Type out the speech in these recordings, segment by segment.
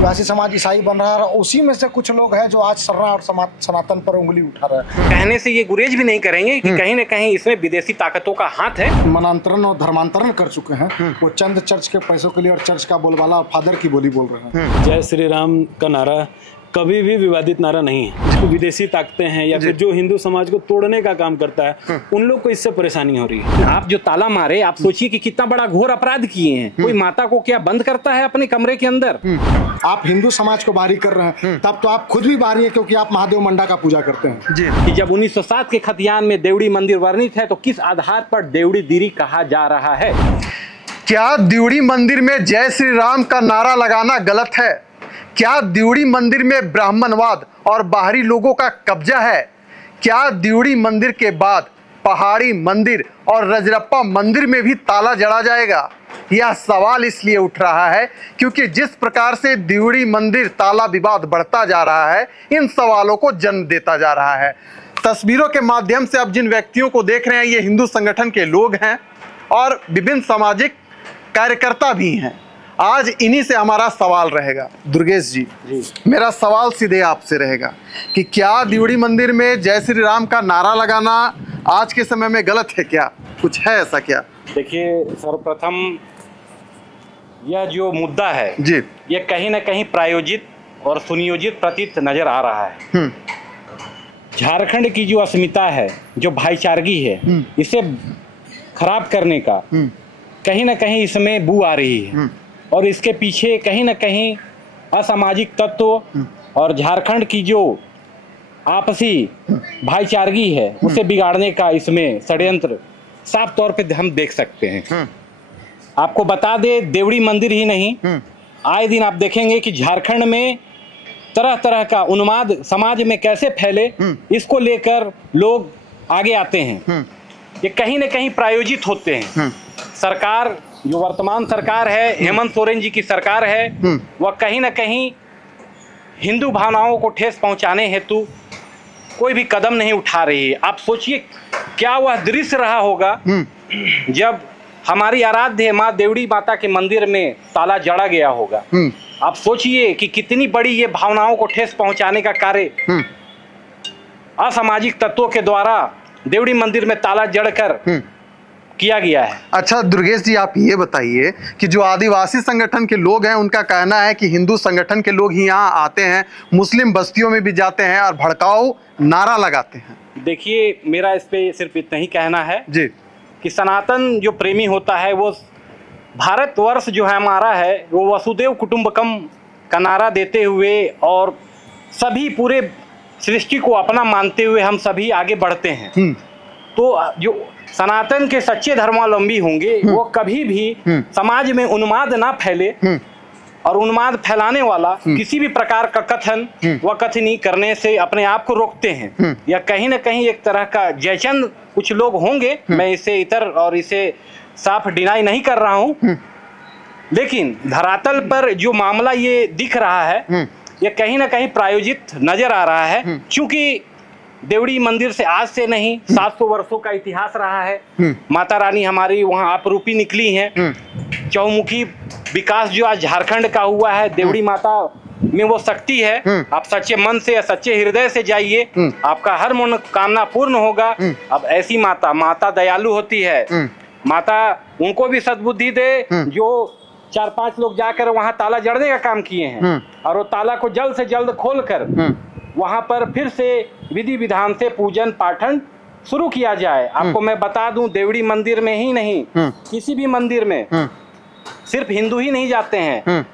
आदिवासी समाज ईसाई बन रहा है, और उसी में से कुछ लोग हैं जो आज सर्रा और सनातन पर उंगली उठा रहे हैं। कहने से ये गुरेज भी नहीं करेंगे कि कहीं न कहीं इसमें विदेशी ताकतों का हाथ है। मनांतरण और धर्मांतरण कर चुके हैं, वो चंद चर्च के पैसों के लिए और चर्च का बोलबाला और फादर की बोली बोल रहे हैं। जय श्री राम का नारा कभी भी विवादित नारा नहीं है। जिसको विदेशी ताकतें हैं या फिर जो हिंदू समाज को तोड़ने का काम करता है, उन लोग को इससे परेशानी हो रही है। आप जो ताला मारे, आप सोचिए कि कितना बड़ा घोर अपराध किए हैं। कोई माता को क्या बंद करता है अपने कमरे के अंदर? आप हिंदू समाज को बाहरी कर रहे हैं, तब तो आप खुद भी बाहरी हैं, क्योंकि आप महादेव मंडा का पूजा करते हैं। जी। कि जब 1907 के खतियान में देवड़ी मंदिर वर्णित है, तो किस आधार पर देवड़ी दिरी कहा जा रहा है? क्या देवड़ी मंदिर में जय श्री राम का नारा लगाना गलत है? क्या देवड़ी मंदिर में ब्राह्मणवाद और बाहरी लोगों का कब्जा है? क्या देवड़ी मंदिर के बाद पहाड़ी मंदिर और रजरप्पा मंदिर में भी ताला जड़ा जाएगा? यह सवाल इसलिए उठ रहा है क्योंकि जिस प्रकार से देवड़ी मंदिर ताला विवाद बढ़ता जा रहा है, इन सवालों को जन्म देता जा रहा है। तस्वीरों के माध्यम से अब जिन व्यक्तियों को देख रहे हैं, ये हिंदू संगठन के लोग हैं और विभिन्न सामाजिक कार्यकर्ता भी हैं। आज इन्हीं से हमारा सवाल रहेगा। दुर्गेश जी, मेरा सवाल सीधे आपसे रहेगा कि क्या देवड़ी मंदिर में जय श्री राम का नारा लगाना आज के समय में गलत है? क्या कुछ है ऐसा? क्या देखिए, सर्वप्रथम यह जो मुद्दा है जी, ये कहीं न कहीं प्रायोजित और सुनियोजित प्रतीत नजर आ रहा है। झारखंड की जो अस्मिता है, जो भाईचारगी है, इसे खराब करने का कहीं न कहीं इसमें बू आ रही है, और इसके पीछे कहीं न कहीं असामाजिक तत्व और झारखंड की जो आपसी भाईचारगी है उसे बिगाड़ने का इसमें षड्यंत्र साफ तौर पे हम देख सकते हैं। आपको बता दे, देवड़ी मंदिर ही नहीं, आए दिन आप देखेंगे कि झारखंड में तरह तरह का उन्माद समाज में कैसे फैले, इसको लेकर लोग आगे आते हैं। ये कहीं न कहीं प्रायोजित होते हैं। सरकार, जो वर्तमान सरकार है, हेमंत सोरेन जी की सरकार है, वह कहीं न कहीं हिंदू भावनाओं को ठेस पहुंचाने हेतु कोई भी कदम नहीं उठा रही है। आप सोचिए क्या वह दृश्य रहा होगा जब हमारी आराध्य माँ देवड़ी माता के मंदिर में ताला जड़ा गया होगा। आप सोचिए कि कितनी बड़ी ये भावनाओं को ठेस पहुंचाने का कार्य असामाजिक तत्वों के द्वारा देवड़ी मंदिर में ताला जड़कर किया गया है। अच्छा दुर्गेश जी, आप ये बताइए कि जो आदिवासी संगठन के लोग हैं, उनका कहना है कि हिंदू संगठन के लोग ही यहाँ आते हैं, मुस्लिम बस्तियों में भी जाते हैं और भड़काऊ नारा लगाते हैं। देखिए, मेरा इस पे सिर्फ इतना ही कहना है जी कि सनातन जो प्रेमी होता है, वो भारतवर्ष जो है हमारा है, वो वसुदेव कुटुंबकम का नारा देते हुए और सभी पूरे सृष्टि को अपना मानते हुए हम सभी आगे बढ़ते हैं। तो जो सनातन के सच्चे धर्मावलंबी होंगे, वो कभी भी समाज में उन्माद ना फैले और उन्माद फैलाने वाला किसी भी प्रकार का कथन व कथनी करने से अपने आप को रोकते हैं। या कहीं न कहीं एक तरह का जयचंद कुछ लोग होंगे, मैं इसे इतर और इसे साफ डिनाई नहीं कर रहा हूं, लेकिन धरातल पर जो मामला ये दिख रहा है, ये कहीं न कहीं प्रायोजित नजर आ रहा है। क्योंकि देवड़ी मंदिर से आज से नहीं, 700 वर्षों का इतिहास रहा है। माता रानी हमारी वहाँ आपरूपी निकली हैं। चौमुखी विकास जो आज झारखंड का हुआ है, देवड़ी माता में वो शक्ति है। आप सच्चे मन से या सच्चे हृदय से जाइए, आपका हर मनोकामना पूर्ण होगा। अब ऐसी माता दयालु होती है। माता उनको भी सद्बुद्धि दे जो 4-5 लोग जाकर वहाँ ताला जड़ने का काम किए हैं, और वो ताला को जल्द से जल्द खोलकर वहाँ पर फिर से विधि विधान से पूजन पाठन शुरू किया जाए। आपको मैं बता दूं, देवड़ी मंदिर में ही नहीं, किसी भी मंदिर में सिर्फ हिंदू ही नहीं जाते हैं।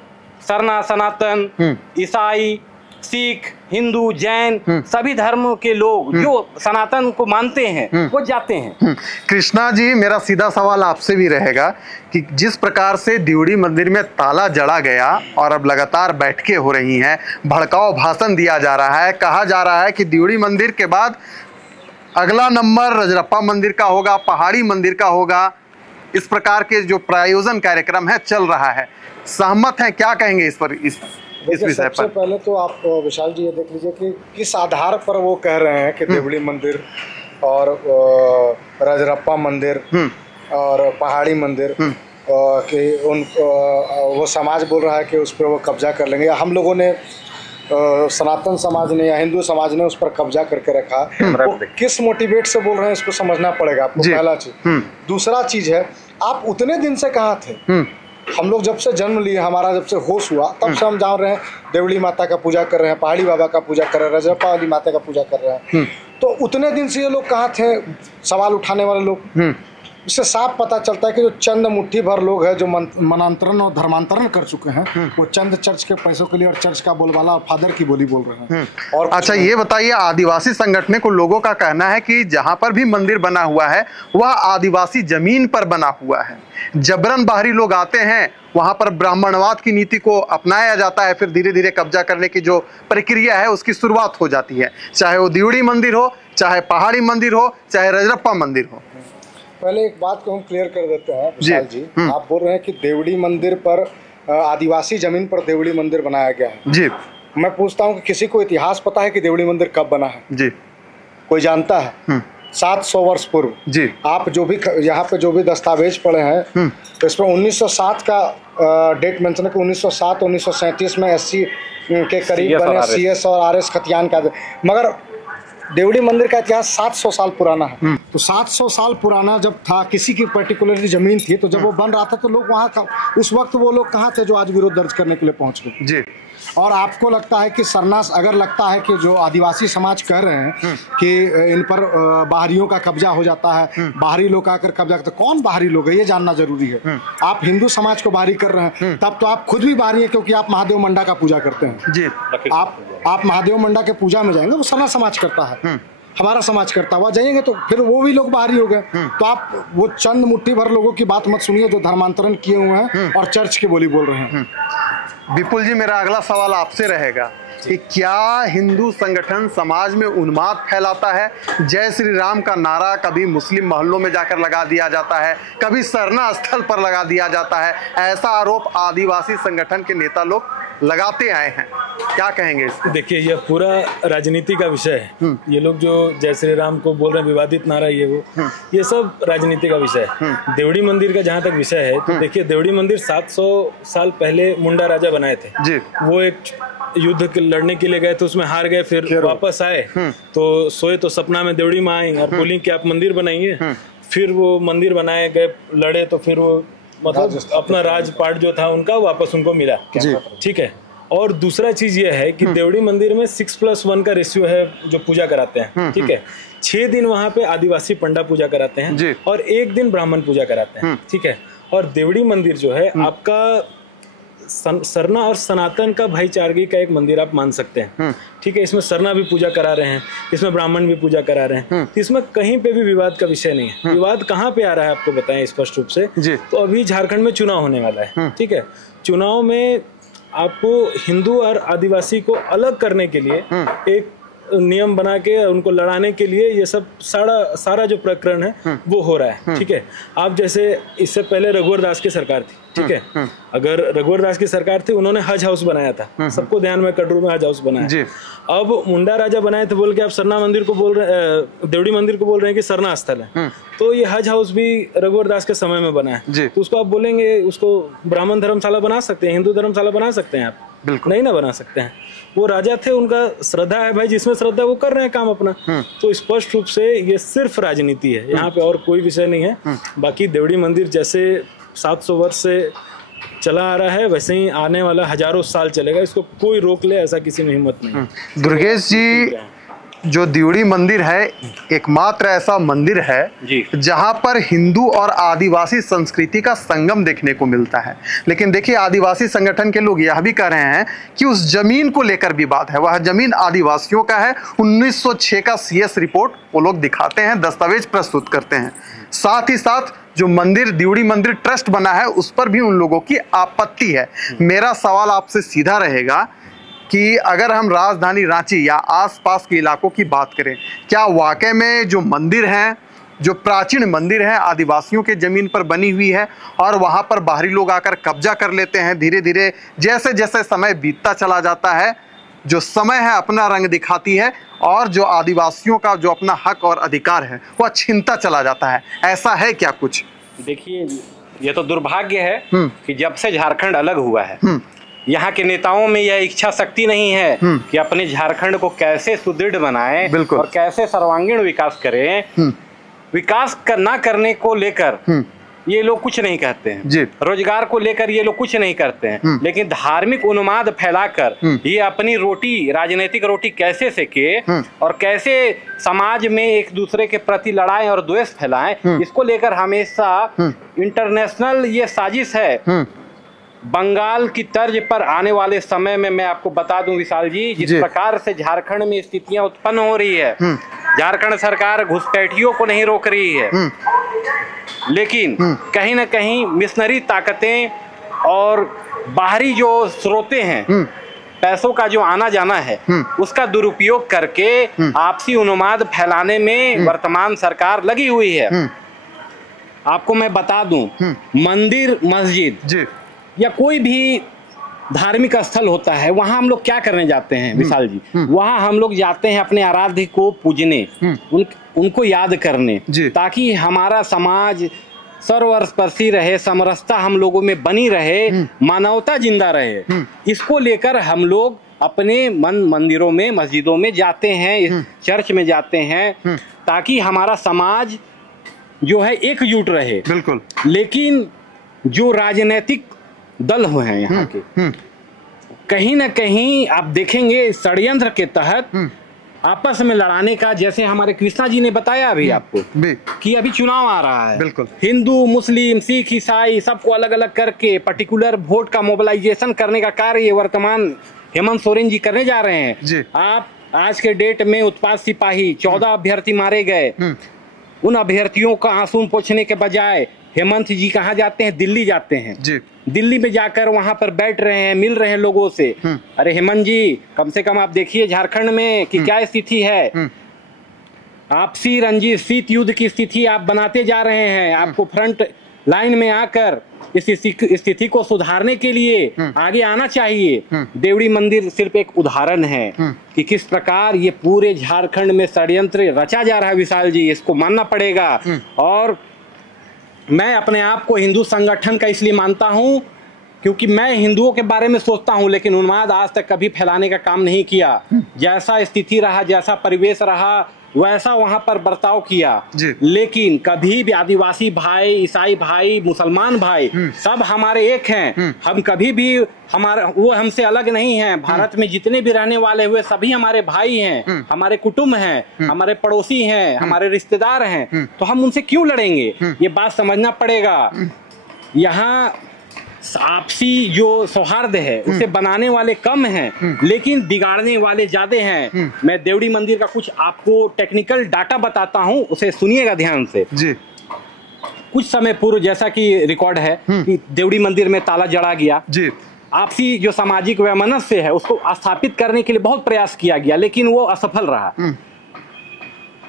सरना, सनातन, ईसाई, सिख, हिंदू, जैन, सभी धर्मों के लोग जो सनातन को मानते हैं वो जाते हैं। कृष्णा जी, मेरा सीधा सवाल आपसे भी रहेगा कि जिस प्रकार से देवड़ी मंदिर में ताला जड़ा गया और अब लगातार बैठकें हो रही हैं, भड़काऊ भाषण दिया जा रहा है, कहा जा रहा है कि देवड़ी मंदिर के बाद अगला नंबर रजरप्पा मंदिर का होगा, पहाड़ी मंदिर का होगा, इस प्रकार के जो प्रायोजन कार्यक्रम है चल रहा है, सहमत हैं? क्या कहेंगे इस पर, इस विषय पर? सबसे पहले तो आप विशाल जी ये देख लीजिए कि किस आधार पर वो कह रहे हैं कि देवड़ी मंदिर और रजरप्पा मंदिर और पहाड़ी मंदिर वो समाज बोल रहा है कि उस पर वो कब्जा कर लेंगे, या हम लोगों ने सनातन समाज ने या हिंदू समाज ने उस पर कब्जा करके रखा, वो किस मोटिवेट से बोल रहे हैं इसको समझना पड़ेगा आपको, पहला चीज। दूसरा चीज है, आप उतने दिन से कहाँ थे? हम लोग जब से जन्म लिए, हमारा जब से होश हुआ, तब से हम जान रहे हैं देवड़ी माता का पूजा कर रहे हैं, पहाड़ी बाबा का पूजा कर रहे हैं, रजरप्पा वाली माता का पूजा कर रहे हैं। तो उतने दिन से ये लोग कहाँ थे, सवाल उठाने वाले लोग? इससे साफ पता चलता है कि जो चंद मुट्ठी भर लोग हैं जो मनांतरण और धर्मांतरण कर चुके हैं, वो चंद चर्च के पैसों के लिए और चर्च का बोलबाला और फादर की बोली बोल रहे हैं। और अच्छा, ये बताइए, आदिवासी संगठन को लोगों का कहना है कि जहां पर भी मंदिर बना हुआ है वह आदिवासी जमीन पर बना हुआ है, जबरन बाहरी लोग आते हैं, वहां पर ब्राह्मणवाद की नीति को अपनाया जाता है, फिर धीरे धीरे कब्जा करने की जो प्रक्रिया है उसकी शुरुआत हो जाती है, चाहे वो दिवड़ी मंदिर हो, चाहे पहाड़ी मंदिर हो, चाहे रजरप्पा मंदिर हो। पहले एक बात को हम क्लियर कर देते हैं विशाल जी, आप बोल रहे हैं कि देवड़ी मंदिर पर आदिवासी जमीन पर देवड़ी मंदिर बनाया गया है जी। मैं पूछता हूं कि किसी को इतिहास पता है कि देवड़ी मंदिर कब बना है? जी। कोई जानता है? 700 वर्ष पूर्व। जी। आप जो भी यहाँ पे जो भी दस्तावेज पढ़े हैं, तो इसमें 1907 का डेट मेंशन है कि 1907 1937 में SC के करीब बने CS और RS खतियान का, मगर देवड़ी मंदिर का इतिहास 700 साल पुराना है। तो 700 साल पुराना जब था, किसी की पर्टिकुलरली जमीन थी, तो जब वो बन रहा था तो लोग वहाँ था, उस वक्त वो लोग कहाँ थे जो आज विरोध दर्ज करने के लिए पहुंच गए? जी। और आपको लगता है कि सरनास, अगर लगता है कि जो आदिवासी समाज कह रहे हैं कि इन पर बाहरियों का कब्जा हो जाता है, बाहरी लोग आकर कब्जा करते, कौन बाहरी लोग है ये जानना जरूरी है। आप हिंदू समाज को बाहरी कर रहे हैं, तब तो आप खुद भी बाहरी हैं, क्योंकि आप महादेव मंडा का पूजा करते हैं। जी। आप महादेव मंडा के पूजा में जाएंगे, वो सरना समाज करता है, हमारा समाज करता हुआ जाएंगे, तो फिर वो भी लोग बाहरी हो गए। तो आप वो चंद मुट्ठी भर लोगों की बात मत सुनिए जो धर्मांतरण किए हुए हैं और चर्च की बोली बोल रहे हैं। विपुल जी, मेरा अगला सवाल आपसे रहेगा कि क्या हिंदू संगठन समाज में उन्माद फैलाता है? जय श्री राम का नारा कभी मुस्लिम मोहल्लों में जाकर लगा दिया जाता है, कभी सरना स्थल पर लगा दिया जाता है, ऐसा आरोप आदिवासी संगठन के नेता लोग लगाते आए हैं, क्या कहेंगे इसको? देखिए, यह पूरा राजनीति का विषय है। ये लोग जो जय श्री राम को बोल रहे हैं, विवादित नारा ये वो, ये सब राजनीति का विषय है। देवड़ी मंदिर का जहाँ तक विषय है, तो देखिए, देवड़ी मंदिर 700 साल पहले मुंडा राजा बनाए थे जी। वो एक युद्ध लड़ने के लिए गए थे, उसमें हार गए, फिर वापस आए तो सोए तो सपना में देवड़ी माँ आई और बोली कि आप मंदिर बनाइए। फिर वो मंदिर बनाए गए, लड़े, तो फिर वो मतलब अपना राजपाट जो था उनका वापस उनको मिला। ठीक है। और दूसरा चीज ये है कि देवड़ी मंदिर में 6+1 का रेशियो है जो पूजा कराते हैं। ठीक है। 6 दिन वहाँ पे आदिवासी पंडा पूजा कराते हैं और 1 दिन ब्राह्मण पूजा कराते हैं। ठीक है। और देवड़ी मंदिर जो है आपका सरना और सनातन का भाईचारगी का एक मंदिर आप मान सकते हैं। ठीक है। इसमें सरना भी पूजा करा रहे हैं, इसमें ब्राह्मण भी पूजा करा रहे हैं, इसमें कहीं पे भी विवाद का विषय नहीं है। विवाद कहाँ पे आ रहा है आपको बताएं स्पष्ट रूप से। तो अभी झारखंड में चुनाव होने वाला है। ठीक है। चुनाव में आपको हिंदू और आदिवासी को अलग करने के लिए एक नियम बना के उनको लड़ाने के लिए ये सब सारा जो प्रकरण है वो हो रहा है। ठीक है। आप जैसे इससे पहले रघुवर दास की सरकार थी। ठीक है। अगर रघुवर दास की सरकार थी, उन्होंने हज हाउस बनाया था, सबको ध्यान में, कटरू में हज हाउस बनाया। अब मुंडा राजा बनाए थे बोल के आप सरना मंदिर को बोल रहे, देवड़ी मंदिर को बोल रहे हैं कि सरना स्थल है। तो ये हज हाउस भी रघुवर दास के समय में बना है, तो उसको आप बोलेंगे उसको ब्राह्मण धर्मशाला बना सकते हैं, हिंदू धर्मशाला बना सकते हैं? आप नहीं ना बना सकते हैं। वो राजा थे, उनका श्रद्धा है भाई, जिसमें श्रद्धा वो कर रहे हैं काम अपना। तो स्पष्ट रूप से ये सिर्फ राजनीति है, यहाँ पे और कोई विषय नहीं है। बाकी देवड़ी मंदिर जैसे 700 वर्ष से चला आ रहा है, वैसे ही आने वाला हजारों साल चलेगा, इसको कोई रोक ले ऐसा किसी में हिम्मत नहीं। दुर्गेश जी, जो दिवड़ी मंदिर है एकमात्र ऐसा मंदिर है जहां पर हिंदू और आदिवासी संस्कृति का संगम देखने को मिलता है। लेकिन देखिए, आदिवासी संगठन के लोग यह भी कह रहे हैं कि उस जमीन को लेकर विवाद है, वह जमीन आदिवासियों का है। 1906 का CS रिपोर्ट वो लोग दिखाते हैं, दस्तावेज प्रस्तुत करते हैं। साथ ही साथ जो मंदिर दिवड़ी मंदिर ट्रस्ट बना है उस पर भी उन लोगों की आपत्ति है। मेरा सवाल आपसे सीधा रहेगा कि अगर हम राजधानी रांची या आसपास के इलाकों की बात करें, क्या वाकई में जो मंदिर हैं, जो प्राचीन मंदिर है, आदिवासियों के ज़मीन पर बनी हुई है और वहाँ पर बाहरी लोग आकर कब्जा कर लेते हैं? धीरे धीरे जैसे जैसे समय बीतता चला जाता है, जो समय है अपना रंग दिखाती है और जो आदिवासियों का जो अपना हक और अधिकार है वह छीनता चला जाता है। ऐसा है क्या कुछ? देखिए, ये तो दुर्भाग्य है कि जब से झारखंड अलग हुआ है, यहाँ के नेताओं में यह इच्छा शक्ति नहीं है कि अपने झारखंड को कैसे सुदृढ़ बनाएं और कैसे सर्वांगीण विकास करें। विकास ना करने को लेकर ये लोग कुछ नहीं कहते हैं, रोजगार को लेकर ये लोग कुछ नहीं करते हैं, लेकिन धार्मिक उन्माद फैलाकर ये अपनी रोटी, राजनीतिक रोटी कैसे सेके और कैसे समाज में एक दूसरे के प्रति लड़ाएं और द्वेष फैलाएं, इसको लेकर हमेशा इंटरनेशनल ये साजिश है। बंगाल की तर्ज पर आने वाले समय में मैं आपको बता दूं विशाल जी, जिस प्रकार से झारखंड में स्थितियां उत्पन्न हो रही है, झारखंड सरकार घुसपैठियों को नहीं रोक रही है, लेकिन कहीं ना कहीं मिशनरी ताकतें और बाहरी जो स्रोतें हैं, पैसों का जो आना जाना है, उसका दुरुपयोग करके आपसी उन्माद फैलाने में वर्तमान सरकार लगी हुई है। आपको मैं बता दूं, मंदिर, मस्जिद या कोई भी धार्मिक स्थल होता है, वहां हम लोग क्या करने जाते हैं विशाल जी? वहां हम लोग जाते हैं अपने आराध्य को पूजने, उनको याद करने, ताकि हमारा समाज सर्वस्पर्शी रहे, समरसता हम लोगों में बनी रहे, मानवता जिंदा रहे। इसको लेकर हम लोग अपने मंदिरों में, मस्जिदों में जाते हैं, चर्च में जाते हैं, ताकि हमारा समाज जो है एकजुट रहे। बिल्कुल। लेकिन जो राजनीतिक दल हुए हैं यहाँ के, कहीं ना कहीं आप देखेंगे षड्यंत्र के तहत आपस में लड़ाने का, जैसे हमारे कृष्णा जी ने बताया अभी आपको कि अभी चुनाव आ रहा है, बिल्कुल, हिंदू, मुस्लिम, सिख, ईसाई सबको अलग अलग करके पर्टिकुलर वोट का मोबिलाइजेशन करने का कार्य वर्तमान हेमंत सोरेन जी करने जा रहे हैं। आप आज के डेट में उत्पाद सिपाही 14 अभ्यर्थी मारे गए, उन अभ्यर्थियों का आंसू पोंछने के बजाय हेमंत जी कहाँ जाते हैं? दिल्ली जाते हैं। दिल्ली में जाकर वहां पर बैठ रहे हैं, मिल रहे हैं लोगों से। अरे हेमंत जी, कम से कम आप देखिए झारखंड में कि क्या स्थिति है। आपसी रंजिश, शीत युद्ध की स्थिति आप बनाते जा रहे हैं। आपको फ्रंट लाइन में आकर इस स्थिति को सुधारने के लिए आगे आना चाहिए। देवड़ी मंदिर सिर्फ एक उदाहरण है कि किस प्रकार ये पूरे झारखंड में षड्यंत्र रचा जा रहा है विशाल जी, इसको मानना पड़ेगा। और मैं अपने आप को हिंदू संगठन का इसलिए मानता हूं क्योंकि मैं हिंदुओं के बारे में सोचता हूं, लेकिन उन्माद आज तक कभी फैलाने का काम नहीं किया। जैसा स्थिति रहा, जैसा परिवेश रहा, वैसा वहां पर बर्ताव किया। लेकिन कभी भी आदिवासी भाई, ईसाई भाई, मुसलमान भाई सब हमारे एक हैं। हम कभी भी वो हमसे अलग नहीं हैं। भारत में जितने भी रहने वाले हुए सभी हमारे भाई हैं, हमारे कुटुंब हैं, हमारे पड़ोसी हैं, हमारे रिश्तेदार हैं। तो हम उनसे क्यों लड़ेंगे? ये बात समझना पड़ेगा। यहाँ आपसी जो सौहार्द है उसे बनाने वाले कम हैं, लेकिन बिगाड़ने वाले ज्यादा हैं। मैं देवड़ी मंदिर का कुछ आपको टेक्निकल डाटा बताता हूं, उसे सुनिएगा ध्यान से। कुछ समय पूर्व जैसा कि रिकॉर्ड है कि देवड़ी मंदिर में ताला जड़ा गया। आपसी जो सामाजिक वैमनस्य है उसको स्थापित करने के लिए बहुत प्रयास किया गया, लेकिन वो असफल रहा।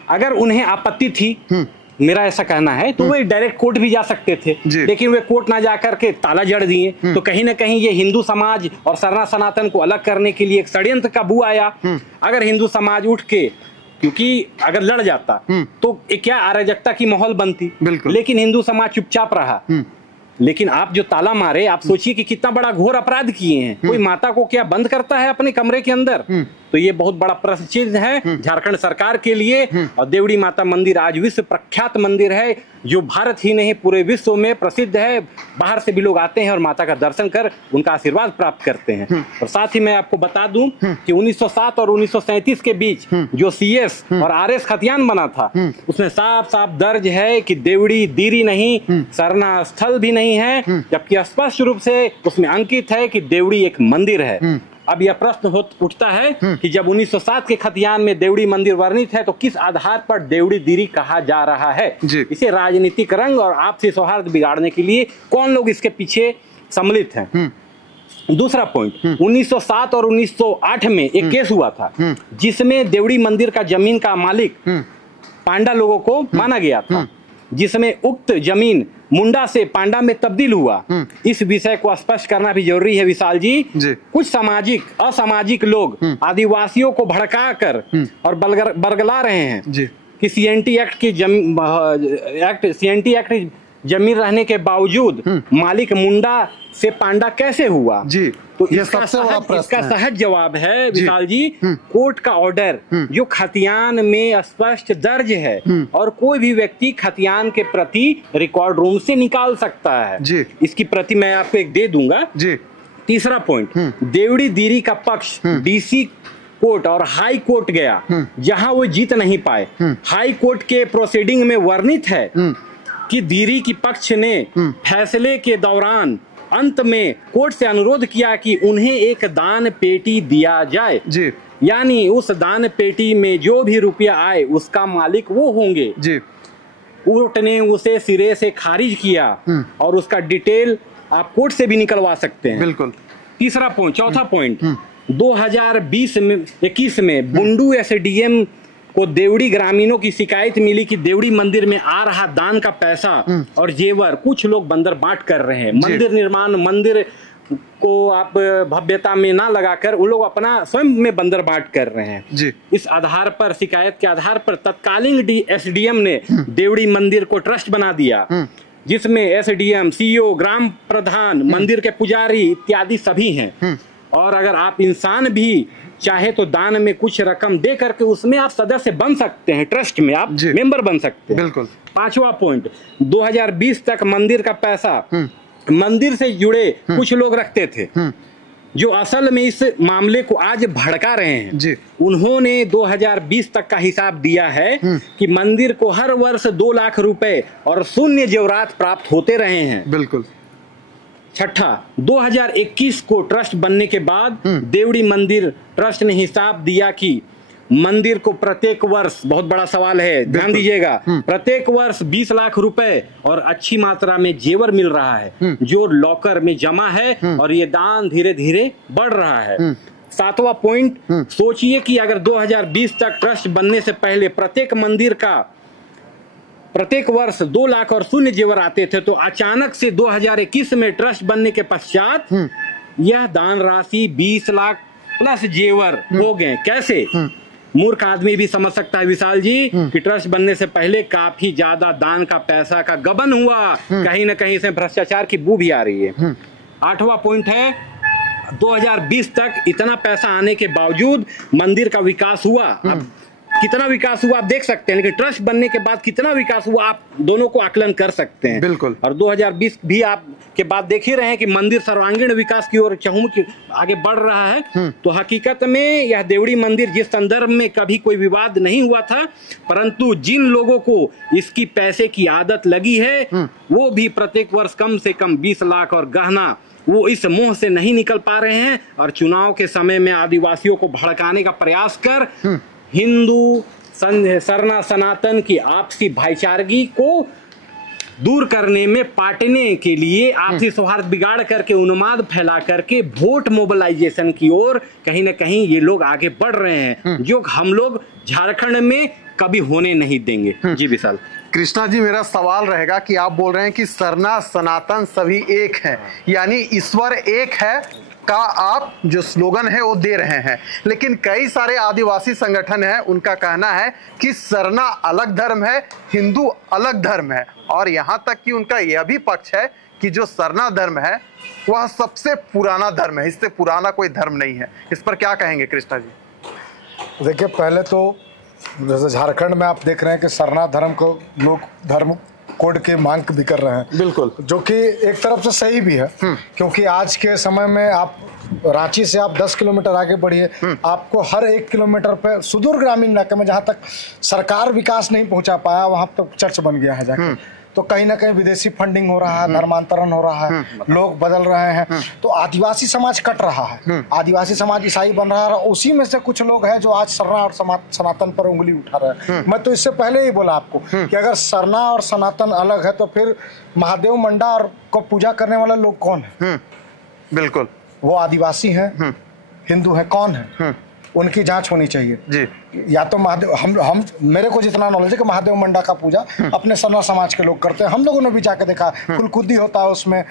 अगर उन्हें आपत्ति थी, मेरा ऐसा कहना है, तो वे डायरेक्ट कोर्ट भी जा सकते थे, लेकिन वे कोर्ट ना जाकर के ताला जड़ दिए। तो कहीं ना कहीं ये हिंदू समाज और सरना सनातन को अलग करने के लिए एक षड्यंत्र का बू आया। अगर हिंदू समाज उठ के, क्योंकि अगर लड़ जाता तो क्या अराजकता की माहौल बनती, लेकिन हिंदू समाज चुपचाप रहा। लेकिन आप जो ताला मारे, आप सोचिए कि कितना बड़ा घोर अपराध किए हैं। कोई माता को क्या बंद करता है अपने कमरे के अंदर? तो ये बहुत बड़ा प्रश्न चिन्ह है झारखंड सरकार के लिए। और देवड़ी माता मंदिर आज विश्व प्रख्यात मंदिर है, जो भारत ही नहीं पूरे विश्व में प्रसिद्ध है। बाहर से भी लोग आते हैं और माता का दर्शन कर उनका आशीर्वाद प्राप्त करते हैं। और साथ ही मैं आपको बता दूं कि 1907 और 1937 के बीच जो CS और RS खतियान बना था, उसमें साफ साफ दर्ज है कि देवड़ी दीरी नहीं, सरना स्थल भी नहीं है, जबकि स्पष्ट रूप से उसमें अंकित है कि देवड़ी एक मंदिर है। अब यह प्रश्न उठता है कि जब 1907 के खतियान में देवड़ी मंदिर वर्णित है, तो किस आधार पर देवड़ी दीरी कहा जा रहा है? इसे राजनीतिक रंग और आपसी सौहार्द बिगाड़ने के लिए कौन लोग इसके पीछे सम्मिलित हैं? दूसरा पॉइंट, 1907 और 1908 में एक केस हुआ था जिसमें देवड़ी मंदिर का जमीन का मालिक पांडा लोगों को माना गया था, जिसमें उक्त जमीन मुंडा से पांडा में तब्दील हुआ। इस विषय को स्पष्ट करना भी जरूरी है विशाल जी। कुछ सामाजिक असामाजिक लोग आदिवासियों को भड़काकर और बरगला रहे हैं कि CNT एक्ट जमीन रहने के बावजूद मालिक मुंडा से पांडा कैसे हुआ जी? तो ये इसका सबसे बड़ा प्रश्न इसका है। सहज जवाब है विशाल जी, कोर्ट का ऑर्डर जो खतियान में स्पष्ट दर्ज है और कोई भी व्यक्ति खतियान के प्रति रिकॉर्ड रूम से निकाल सकता है जी। इसकी प्रति मैं आपको एक दे दूंगा जी। तीसरा पॉइंट, देवड़ी दीरी का पक्ष डीसी कोर्ट और हाई कोर्ट गया जहां वो जीत नहीं पाए। हाई कोर्ट के प्रोसीडिंग में वर्णित है कि दीरी की पक्ष ने फैसले के दौरान अंत में कोर्ट से अनुरोध किया कि उन्हें एक दान पेटी दिया जाए जी। यानी उस दान पेटी में जो भी रुपया आए उसका मालिक वो होंगे जी। कोर्ट ने उसे सिरे से खारिज किया और उसका डिटेल आप कोर्ट से भी निकलवा सकते हैं। बिल्कुल। तीसरा पॉइंट, चौथा पॉइंट, 2021 में बुंडू एसडीएम को देवड़ी ग्रामीणों की शिकायत मिली कि देवड़ी मंदिर में आ रहा दान का पैसा और जेवर कुछ लोग बंदर बांट कर रहे हैं। मंदिर निर्माण, मंदिर को आप भव्यता में ना लगाकर वो लोग अपना स्वयं में बंदर बांट कर रहे हैं जी। इस आधार पर, शिकायत के आधार पर तत्कालीन एसडीएम ने देवड़ी मंदिर को ट्रस्ट बना दिया जिसमें एसडीएम, सीईओ, ग्राम प्रधान, मंदिर के पुजारी इत्यादि सभी हैं। और अगर आप इंसान भी चाहे तो दान में कुछ रकम दे करके उसमें आप सदस्य बन सकते हैं, ट्रस्ट में आप मेंबर बन सकते हैं। बिल्कुल। पांचवा पॉइंट, 2020 तक मंदिर का पैसा मंदिर से जुड़े कुछ लोग रखते थे जो असल में इस मामले को आज भड़का रहे हैं जी। उन्होंने 2020 तक का हिसाब दिया है कि मंदिर को हर वर्ष 2 लाख रुपए और शून्य जेवरात प्राप्त होते रहे हैं। बिल्कुल। छठा, 2021 को ट्रस्ट बनने के बाद देवड़ी मंदिर ट्रस्ट ने हिसाब दिया कि मंदिर को प्रत्येक वर्ष, बहुत बड़ा सवाल है, ध्यान दीजिएगा, प्रत्येक वर्ष 20 लाख रुपए और अच्छी मात्रा में जेवर मिल रहा है जो लॉकर में जमा है और ये दान धीरे धीरे बढ़ रहा है। सातवां पॉइंट, सोचिए कि अगर 2020 तक ट्रस्ट बनने से पहले प्रत्येक मंदिर का प्रत्येक वर्ष 2 लाख और शून्य जेवर आते थे तो अचानक से 2021 में ट्रस्ट बनने के पश्चात यह दान राशि 20 लाख प्लस जेवर हो गए। कैसे? मूर्ख आदमी भी समझ सकता है विशाल जी कि ट्रस्ट बनने से पहले काफी ज्यादा दान का पैसा का गबन हुआ, कहीं ना कहीं से भ्रष्टाचार की बू भी आ रही है। आठवां पॉइंट है, 2020 तक इतना पैसा आने के बावजूद मंदिर का विकास हुआ। अब कितना विकास हुआ आप देख सकते हैं, लेकिन ट्रस्ट बनने के बाद कितना विकास हुआ आप दोनों को आकलन कर सकते हैं। बिल्कुल। और 2020 भी आप के बाद देख ही रहे हैं कि मंदिर सर्वांगीण विकास की ओर चहुमुख आगे बढ़ रहा है। तो हकीकत में यह देवड़ी मंदिर जिस संदर्भ में कभी कोई विवाद नहीं हुआ था, परंतु जिन लोगों को इसकी पैसे की आदत लगी है वो भी प्रत्येक वर्ष कम से कम 20 लाख और गहना, वो इस मोह से नहीं निकल पा रहे हैं और चुनाव के समय में आदिवासियों को भड़काने का प्रयास कर हिंदू सरना सनातन की आपसी भाईचारगी को दूर करने में पाटने के लिए आपसी सौहार्द बिगाड़ करके उन्माद फैला करके वोट मोबिलाइजेशन की ओर कहीं ना कहीं ये लोग आगे बढ़ रहे हैं जो हम लोग झारखंड में कभी होने नहीं देंगे। जी विशाल। कृष्णा जी, मेरा सवाल रहेगा कि आप बोल रहे हैं कि सरना सनातन सभी एक हैं, यानी ईश्वर एक है का आप जो स्लोगन है वो दे रहे हैं, लेकिन कई सारे आदिवासी संगठन है उनका कहना है कि सरना अलग धर्म है, हिंदू अलग धर्म है, और यहाँ तक कि उनका यह भी पक्ष है कि जो सरना धर्म है वह सबसे पुराना धर्म है, इससे पुराना कोई धर्म नहीं है। इस पर क्या कहेंगे कृष्णा जी? देखिए, पहले तो जैसे झारखंड में आप देख रहे हैं कि सरना धर्म को लोग धर्म कोड की मांग भी कर रहे हैं। बिल्कुल। जो कि एक तरफ से सही भी है, क्योंकि आज के समय में आप रांची से आप 10 किलोमीटर आगे बढ़िए, आपको हर 1 किलोमीटर पे सुदूर ग्रामीण इलाके में जहाँ तक सरकार विकास नहीं पहुँचा पाया वहाँ तक चर्च बन गया है जाके। तो कहीं ना कहीं विदेशी फंडिंग हो रहा है, धर्मांतरण हो रहा है, लोग बदल रहे हैं, तो आदिवासी समाज कट रहा है, आदिवासी समाज ईसाई बन रहा है। उसी में से कुछ लोग हैं जो आज सरना और सनातन पर उंगली उठा रहे हैं। मैं तो इससे पहले ही बोला आपको कि अगर सरना और सनातन अलग है तो फिर महादेव मंडा और को पूजा करने वाले लोग कौन है? बिल्कुल, वो आदिवासी हैं, हिंदू हैं, कौन है? उनकी जांच होनी चाहिए जी। या तो महादेव, हम मेरे को जितना नॉलेज है कि महादेव मंडा का पूजा अपने सरना समाज के लोग करते हैं। हम लोगों ने भी जाके देखा, कुलकुद्दी होता है, उसमें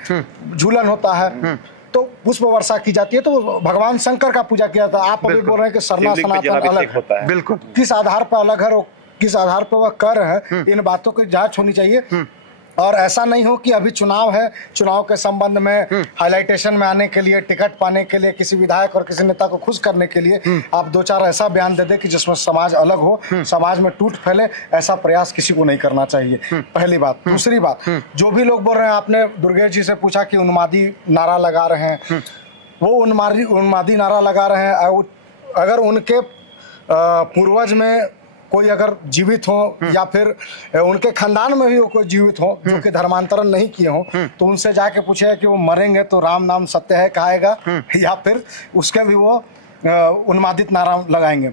झूलन होता है, तो पुष्प वर्षा की जाती है, तो भगवान शंकर का पूजा किया था। आप अभी बोल रहे हैं कि सरना सनातन अलग होता है। बिल्कुल। किस आधार पर अलग है, किस आधार पर वह कर है, इन बातों की जांच होनी चाहिए। और ऐसा नहीं हो कि अभी चुनाव है, चुनाव के संबंध में हाईलाइटेशन में आने के लिए, टिकट पाने के लिए, किसी विधायक और किसी नेता को खुश करने के लिए आप 2-4 ऐसा बयान दे दे कि जिसमें समाज अलग हो, समाज में टूट फैले, ऐसा प्रयास किसी को नहीं करना चाहिए। पहली बात। दूसरी बात, जो भी लोग बोल रहे हैं, आपने दुर्गेश जी से पूछा कि उन्मादी नारा लगा रहे हैं, वो उन्मादी नारा लगा रहे हैं। अगर उनके पूर्वज में कोई अगर जीवित हो या फिर उनके खानदान में भी कोई जीवित हो जो कि धर्मांतरण नहीं किए हो, तो उनसे जाके पूछे कि वो मरेंगे तो राम नाम सत्य है कहेगा या फिर उसके भी वो उन्मादित नारा लगाएंगे।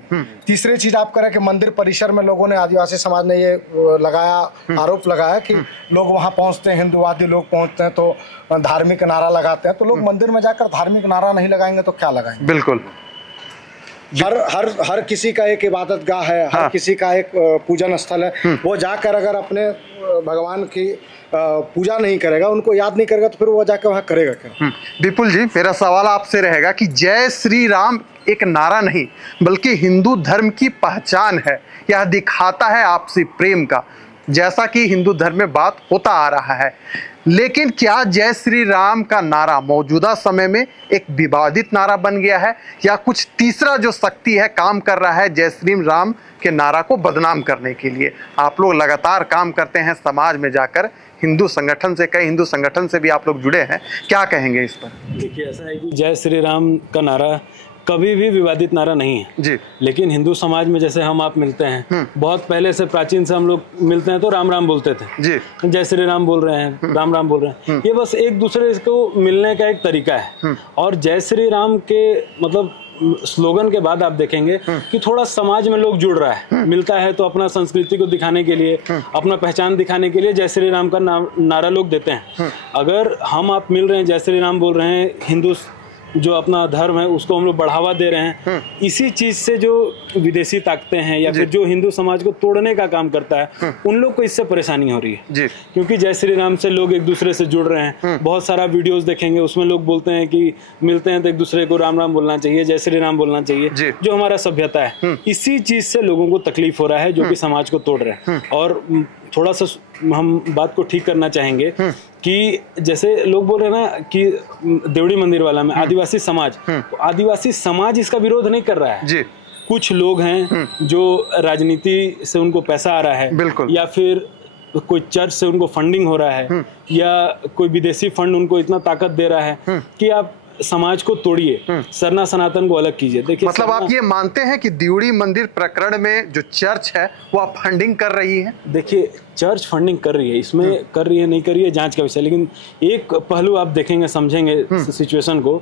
तीसरी चीज आप करें कि मंदिर परिसर में लोगों ने, आदिवासी समाज ने ये लगाया, आरोप लगाया कि लोग वहां पहुंचते हैं, हिंदूवादी लोग पहुंचते हैं तो धार्मिक नारा लगाते हैं। तो लोग मंदिर में जाकर धार्मिक नारा नहीं लगाएंगे तो क्या लगाएंगे? बिल्कुल। हर किसी का एक इबादत गाह है, हर किसी का एक पूजन स्थल है। वो जाकर अगर अपने भगवान की पूजा नहीं करेगा, उनको याद नहीं करेगा, तो फिर वो जाकर वहाँ करेगा क्या? विपुल जी, मेरा सवाल आपसे रहेगा कि जय श्री राम एक नारा नहीं बल्कि हिंदू धर्म की पहचान है। यह दिखाता है आपसी प्रेम का, जैसा कि हिंदू धर्म में बात होता आ रहा है। लेकिन क्या जय श्री राम का नारा मौजूदा समय में एक विवादित नारा बन गया है, या कुछ तीसरा जो शक्ति है काम कर रहा है जय श्री राम के नारा को बदनाम करने के लिए? आप लोग लगातार काम करते हैं समाज में जाकर, हिंदू संगठन से, कई हिंदू संगठन से भी आप लोग जुड़े हैं, क्या कहेंगे इस पर? देखिए, ऐसा है कि जय श्री राम का नारा कभी भी विवादित नारा नहीं है जी। लेकिन हिंदू समाज में जैसे हम आप मिलते हैं, बहुत पहले से प्राचीन से हम लोग मिलते हैं तो राम राम बोलते थे जी। जय श्री राम बोल रहे हैं, राम राम बोल रहे हैं। ये बस एक दूसरे को मिलने का एक तरीका है। और जय श्री राम के मतलब स्लोगन के बाद आप देखेंगे कि थोड़ा समाज में लोग जुड़ रहा है, मिलता है तो अपना संस्कृति को दिखाने के लिए, अपना पहचान दिखाने के लिए जय श्री राम का नारा लोग देते हैं। अगर हम आप मिल रहे हैं, जय श्री राम बोल रहे हैं, हिंदू जो अपना धर्म है उसको हम लोग बढ़ावा दे रहे हैं, इसी चीज से जो विदेशी ताकतें हैं या फिर जो हिंदू समाज को तोड़ने का काम करता है, उन लोग को इससे परेशानी हो रही है। क्योंकि जय श्री राम से लोग एक दूसरे से जुड़ रहे हैं। बहुत सारा वीडियोस देखेंगे, उसमें लोग बोलते हैं कि मिलते हैं तो एक दूसरे को राम राम बोलना चाहिए, जय श्री राम बोलना चाहिए, जो हमारा सभ्यता है। इसी चीज से लोगों को तकलीफ हो रहा है, जो कि समाज को तोड़ रहे हैं। और थोड़ा सा हम बात को ठीक करना चाहेंगे कि जैसे लोग बोल रहे हैं ना कि देवड़ी मंदिर वाला में आदिवासी समाज, तो आदिवासी समाज इसका विरोध नहीं कर रहा है जी। कुछ लोग हैं जो राजनीति से उनको पैसा आ रहा है, या फिर कोई चर्च से उनको फंडिंग हो रहा है, या कोई विदेशी फंड उनको इतना ताकत दे रहा है कि आप समाज को तोड़िए, सरना सनातन को अलग कीजिए। देखिए, मतलब आप ये मानते हैं कि देवड़ी मंदिर प्रकरण में जो चर्च है वो आप फंडिंग कर रही है? देखिए, चर्च फंडिंग कर रही है, इसमें कर रही है नहीं कर रही है जांच का विषय, लेकिन एक पहलू आप देखेंगे, समझेंगे सिचुएशन को,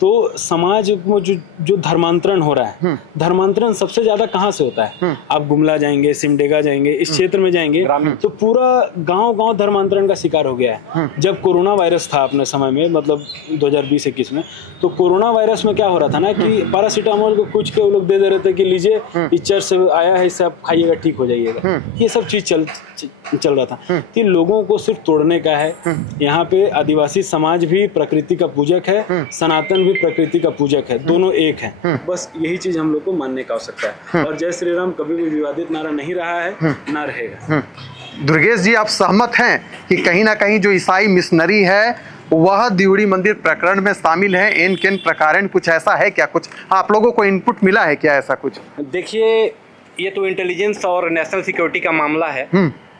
तो समाज में जो धर्मांतरण हो रहा है, धर्मांतरण सबसे ज्यादा कहाँ से होता है? आप गुमला जाएंगे, सिमडेगा जाएंगे, इस क्षेत्र में जाएंगे तो पूरा गांव धर्मांतरण का शिकार हो गया है। जब कोरोना वायरस था अपने समय में, मतलब 2020-21 में, तो कोरोना वायरस में क्या हो रहा था ना कि पैरासीटामोल को कुछ के वो लोग दे रहे थे कि लीजिए, इस चर्च से आया है, इससे आप खाइएगा, ठीक हो जाइएगा। ये सब चीज चल रहा था कि लोगों को सिर्फ तोड़ने का है। यहाँ पे आदिवासी समाज भी प्रकृति का पूजक है, सनातन भी प्रकृति का पूजक है, दोनों एक हैं। बस यही चीज हम लोग को मानने का आवश्यकता है। और जय श्री राम कभी भी विवादित नारा नहीं रहा है, ना रहेगा। दुर्गेश जी, आप सहमत हैं कि कहीं ना कहीं जो ईसाई मिशनरी है वह देवड़ी मंदिर प्रकरण में शामिल है? एन केन प्रकारण कुछ ऐसा है क्या? कुछ आप लोगों को इनपुट मिला है क्या ऐसा कुछ? देखिए, ये तो इंटेलिजेंस और नेशनल सिक्योरिटी का मामला है,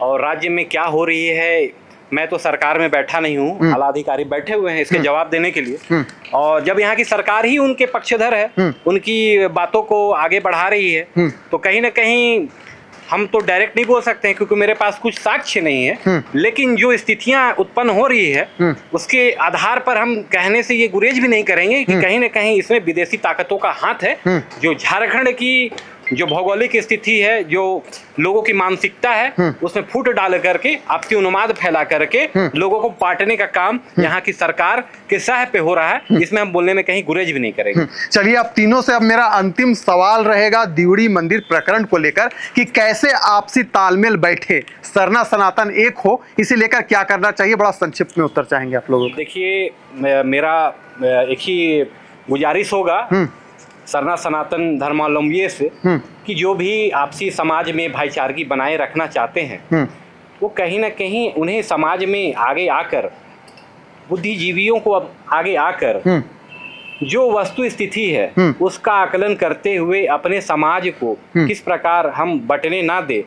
और राज्य में क्या हो रही है, मैं तो सरकार में बैठा नहीं हूँ, आला अधिकारी बैठे हुए हैं इसके जवाब देने के लिए। और जब यहाँ की सरकार ही उनके पक्षधर है, उनकी बातों को आगे बढ़ा रही है, तो कहीं ना कहीं हम तो डायरेक्ट नहीं बोल सकते हैं क्योंकि मेरे पास कुछ साक्ष्य नहीं है। लेकिन जो स्थितियां उत्पन्न हो रही है उसके आधार पर हम कहने से ये गुरेज भी नहीं करेंगे कि कहीं ना कहीं इसमें विदेशी ताकतों का हाथ है। जो झारखंड की जो भौगोलिक स्थिति है, जो लोगों की मानसिकता है, उसमें फूट डाल करके, आपसी उन्माद फैला करके लोगों को बांटने का काम यहाँ की सरकार के सह पे हो रहा है। इसमें हम बोलने में कहीं गुरेज भी नहीं करेंगे। चलिए, आप तीनों से अब मेरा अंतिम सवाल रहेगा देवड़ी मंदिर प्रकरण को लेकर कि कैसे आपसी तालमेल बैठे, सरना सनातन एक हो, इसे लेकर क्या करना चाहिए? बड़ा संक्षिप्त में उत्तर चाहेंगे आप लोगों को। देखिए, मेरा एक ही गुजारिश होगा सरना सनातन धर्मावलंबियों से कि जो भी आपसी समाज में भाईचारगी बनाए रखना चाहते हैं, वो कहीं ना कहीं उन्हें समाज में आगे आकर, बुद्धिजीवियों को अब आगे आकर जो वस्तु स्थिति है उसका आकलन करते हुए अपने समाज को किस प्रकार हम बंटने ना दे,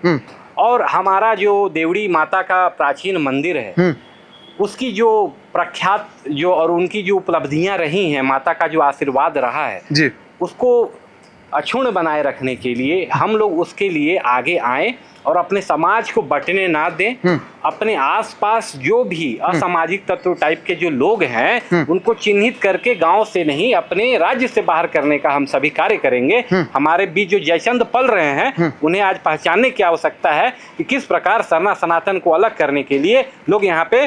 और हमारा जो देवड़ी माता का प्राचीन मंदिर है उसकी जो प्रख्यात जो और उनकी जो उपलब्धियां रही हैं, माता का जो आशीर्वाद रहा है जी, उसको अक्षुण्ण बनाए रखने के लिए हम लोग उसके लिए आगे आए और अपने समाज को बंटने ना दें। अपने आसपास जो भी असामाजिक तत्व टाइप के जो लोग हैं उनको चिन्हित करके गांव से नहीं अपने राज्य से बाहर करने का हम सभी कार्य करेंगे। हमारे बीच जो जयचंद पल रहे हैं उन्हें आज पहचानने की आवश्यकता है कि किस प्रकार सरना सनातन को अलग करने के लिए लोग यहाँ पे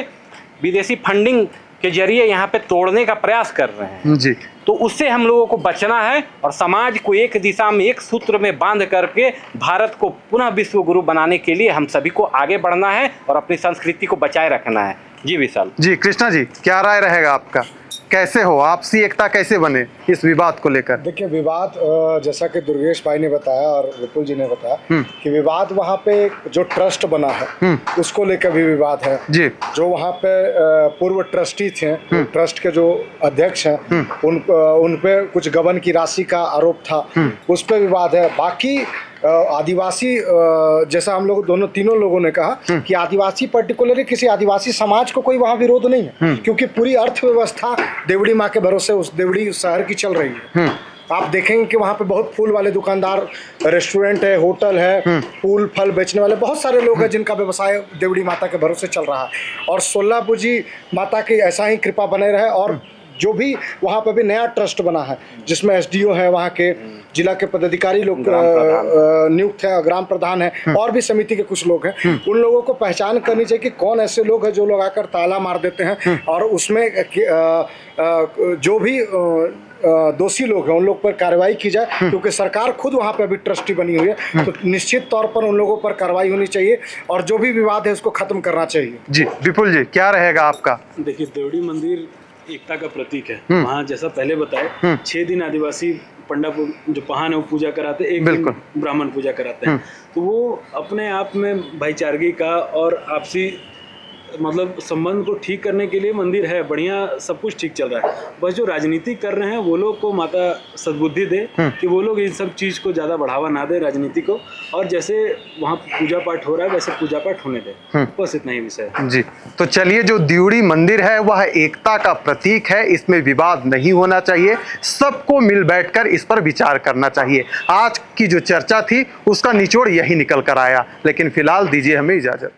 विदेशी फंडिंग के जरिए यहाँ पे तोड़ने का प्रयास कर रहे हैं जी। तो उससे हम लोगों को बचना है और समाज को एक दिशा में, एक सूत्र में बांध करके भारत को पुनः विश्व गुरु बनाने के लिए हम सभी को आगे बढ़ना है और अपनी संस्कृति को बचाए रखना है। जी विशाल जी। कृष्णा जी, क्या राय रहेगा आपका? कैसे हो आपसी एकता कैसे बने इस विवाद को लेकर? देखिए, विवाद जैसा कि दुर्गेश भाई ने बताया और विपुल जी ने बताया कि विवाद वहाँ पे जो ट्रस्ट बना है उसको लेकर भी विवाद है जी। जो वहाँ पे पूर्व ट्रस्टी थे, ट्रस्ट के जो अध्यक्ष हैं उन पे कुछ गबन की राशि का आरोप था, उस पर विवाद है। बाकी आदिवासी, जैसा हम लोग तीनों लोगों ने कहा कि आदिवासी पर्टिकुलरली किसी आदिवासी समाज को कोई वहाँ विरोध नहीं है, क्योंकि पूरी अर्थव्यवस्था देवड़ी माँ के भरोसे उस देवड़ी शहर की चल रही है। आप देखेंगे कि वहाँ पे बहुत फूल वाले दुकानदार, रेस्टोरेंट है, होटल है, फूल फल बेचने वाले बहुत सारे लोग हैं जिनका व्यवसाय देवड़ी माता के भरोसे चल रहा है। और 16 पूजी माता की ऐसा ही कृपा बने रहे। और जो भी वहाँ पे भी नया ट्रस्ट बना है जिसमें एसडीओ है, वहाँ के जिला के पदाधिकारी लोग नियुक्त है, ग्राम प्रधान है और भी समिति के कुछ लोग हैं, उन लोगों को पहचान करनी चाहिए कि कौन ऐसे लोग हैं जो लोग आकर ताला मार देते हैं और उसमें जो भी दोषी लोग हैं उन लोग पर कार्रवाई की जाए, क्योंकि सरकार खुद वहाँ पे अभी ट्रस्टी बनी हुई है। तो निश्चित तौर पर उन लोगों पर कार्रवाई होनी चाहिए और जो भी विवाद है उसको खत्म करना चाहिए। जी विपुल जी, क्या रहेगा आपका? देखिए, देवड़ी मंदिर एकता का प्रतीक है। वहाँ जैसा पहले बताए 6 दिन आदिवासी पंडा जो पहान है वो पूजा कराते, एक दिन ब्राह्मण पूजा कराते हैं। तो वो अपने आप में भाईचारगी का और आपसी मतलब संबंध को ठीक करने के लिए मंदिर है, बढ़िया सब कुछ ठीक चल रहा है। बस जो राजनीति कर रहे हैं वो लोग को माता सद्बुद्धि दे कि वो लोग इन सब चीज़ को ज़्यादा बढ़ावा ना दे राजनीति को, और जैसे वहाँ पूजा पाठ हो रहा है वैसे पूजा पाठ होने दे। बस इतना ही विषय है जी। तो चलिए, जो देवड़ी मंदिर है वह एकता का प्रतीक है, इसमें विवाद नहीं होना चाहिए, सबको मिल बैठकर इस पर विचार करना चाहिए। आज की जो चर्चा थी उसका निचोड़ यही निकल कर आया, लेकिन फिलहाल दीजिए हमें इजाजत।